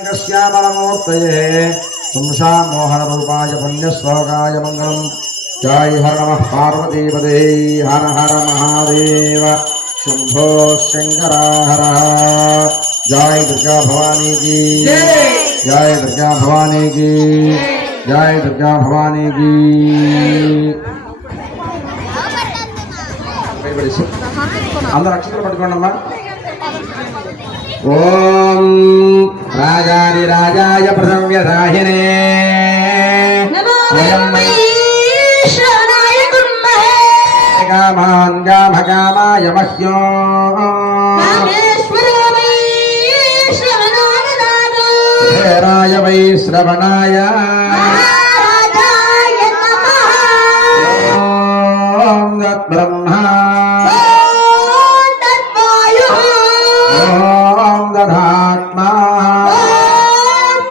श्यामलमूर्तये पुंसा मोहनरूपाय पुण्यश्लोकाय मंगलम्। जय हर नमः पार्वतीपदे हर हर महादेव शंभो शंकर हर। जय दुर्गा भवानी की जय दुर्गा भवानी की जय दुर्गा भवानी की। अंदर अक्षर पట్టుకోండమ్మా। ओम राजाधिराजाय प्रसव्यसाहिने कामान् कामकामाय मह्यो हेराय वै श्रवणाय